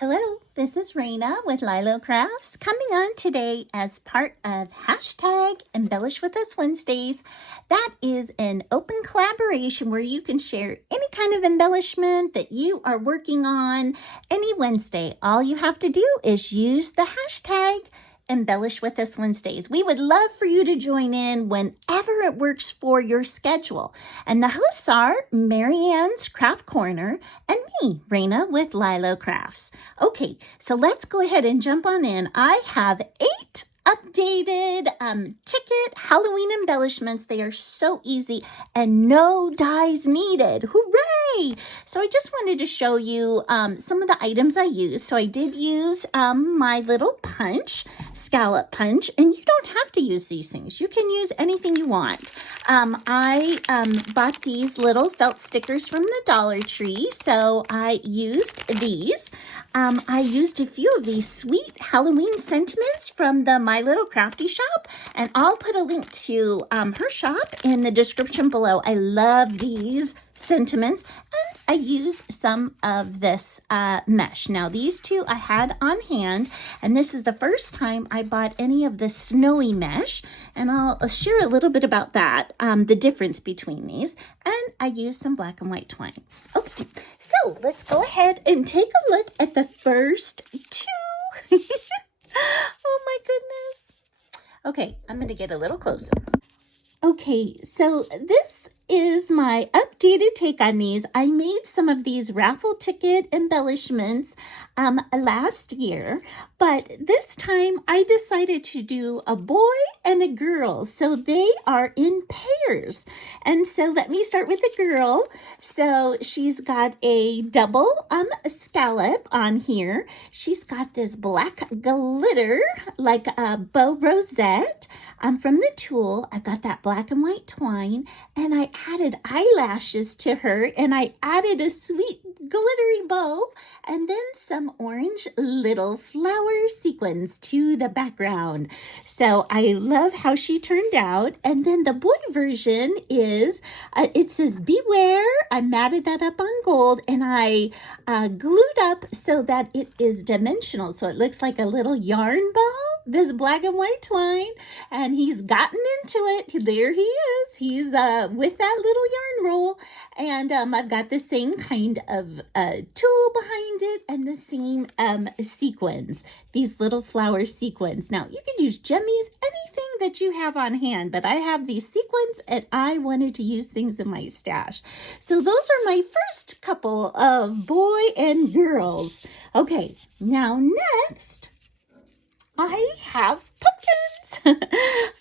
Hello, this is Raina with LYLO Crafts coming on today as part of hashtag Embellish With Us Wednesdays. That is an open collaboration where you can share any kind of embellishment that you are working on any Wednesday. All you have to do is use the hashtag Embellish With Us Wednesdays. We would love for you to join in whenever it works for your schedule. And the hosts are Marianne's Craft Corner and me, Raina with LYLO Crafts. Okay, so let's go ahead and jump on in. I have 8 updated ticket Halloween embellishments. They are so easy and no dies needed. Hooray! So I just wanted to show you some of the items I used. So I did use my little punch, scallop punch, and you don't have to use these things. You can use anything you want. I bought these little felt stickers from the Dollar Tree, so I used these. I used a few of these sweet Halloween sentiments from the My Little Crafty shop, and I'll put a link to her shop in the description below. I love these sentiments, and I used some of this mesh. Now these two I had on hand, and this is the first time I bought any of the snowy mesh, and I'll share a little bit about that, the difference between these. And I used some black and white twine. Okay, so let's go ahead and take a look at the first 2. Oh my goodness. Okay, I'm going to get a little closer. Okay, so this is my updated take on these. I made some of these raffle ticket embellishments last year, but this time I decided to do a boy and a girl. So they are in pairs. And so let me start with the girl. So she's got a double scallop on here. She's got this black glitter like a bow rosette from the tulle. I've got that black and white twine, and I added eyelashes to her, and I added a sweet glittery bow, and then some orange little flower sequins to the background. So I love how she turned out. And then the boy version is, it says beware. I matted that up on gold, and I glued up so that it is dimensional. So it looks like a little yarn ball, this black and white twine, and he's gotten into it. There he is. He's with that little yarn roll, and I've got the same kind of tulle behind it and the same sequins, these little flower sequins. Now you can use jemmies, anything that you have on hand, but I have these sequins and I wanted to use things in my stash. So those are my first couple of boy and girls. Okay, now next I have pumpkins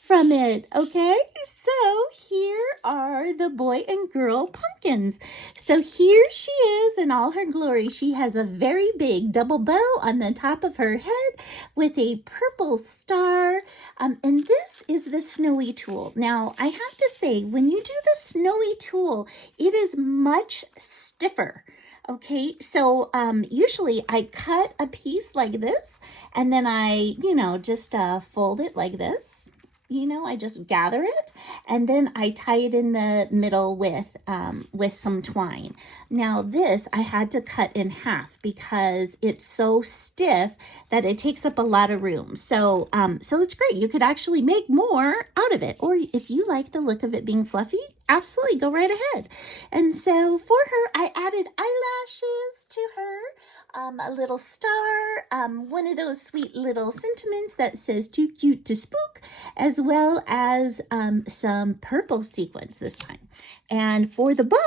from it. Okay, so here are the boy and girl pumpkins. So here she is in all her glory. She has a very big double bow on the top of her head with a purple star. And this is the snowy tulle. Now, I have to say, when you do the snowy tulle, it is much stiffer. Okay, so usually I cut a piece like this, and then I, just fold it like this. I just gather it, and then I tie it in the middle with some twine. Now this I had to cut in half because it's so stiff that it takes up a lot of room. So it's great. You could actually make more out of it, or if you like the look of it being fluffy, absolutely go right ahead. And so for her, I added eyelashes to her, a little star, one of those sweet little sentiments that says too cute to spook, as well as some purple sequins this time. And for the boy,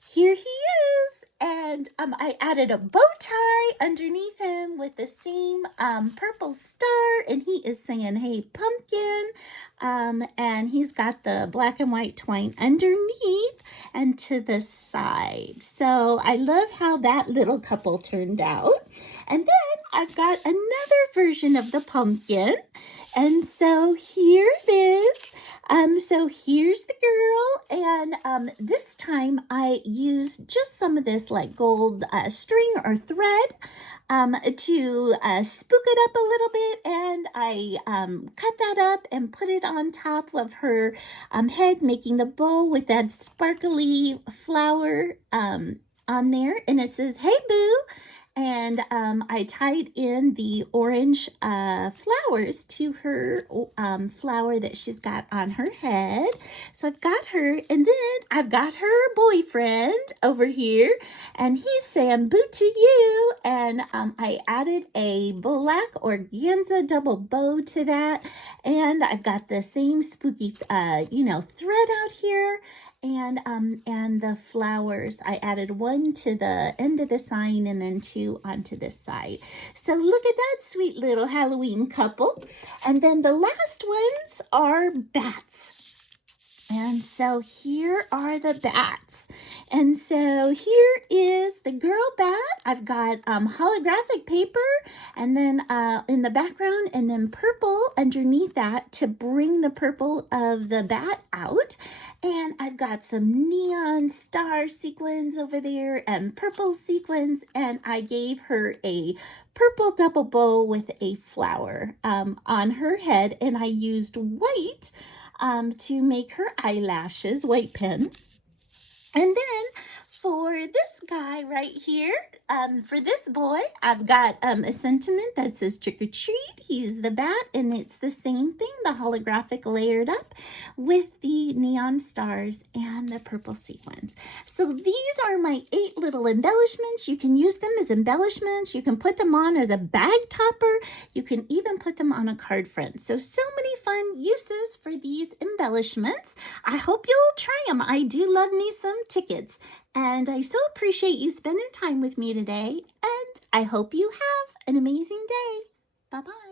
here he is, and I added a bow tie underneath him with the same purple star, and he is saying, "Hey, pumpkin," and he's got the black and white twine underneath and to the side. So I love how that little couple turned out. And then I've got another version of the pumpkin, and so here it is. So here's the girl, and this time I used just some of this like gold string or thread to spook it up a little bit, and I cut that up and put it on top of her head, making the bow with that sparkly flower on there, and it says, "Hey, boo." and I tied in the orange flowers to her flower that she's got on her head. So I've got her, and then I've got her boyfriend over here, and he's saying boo to you, and I added a black organza double bow to that, and I've got the same spooky thread out here, and the flowers. I added one to the end of the sign and then two onto this side. So look at that sweet little Halloween couple. And then the last ones are bats. And so here are the bats. And so here is the girl bat. I've got holographic paper, and then in the background, and then purple underneath that to bring the purple of the bat out. And I've got some neon star sequins over there and purple sequins, and I gave her a purple double bow with a flower on her head, and I used white to make her eyelashes, white pen. And then for this guy right here, for this boy, I've got a sentiment that says trick or treat. He's the bat, and it's the same thing, the holographic layered up with the neon stars and the purple sequins. So these are my 8 little embellishments. You can use them as embellishments. You can put them on as a bag topper. You can even put them on a card front. So many fun uses for these embellishments. I hope you'll try them. I do love me some tickets. And I so appreciate you spending time with me today, and I hope you have an amazing day. Bye-bye.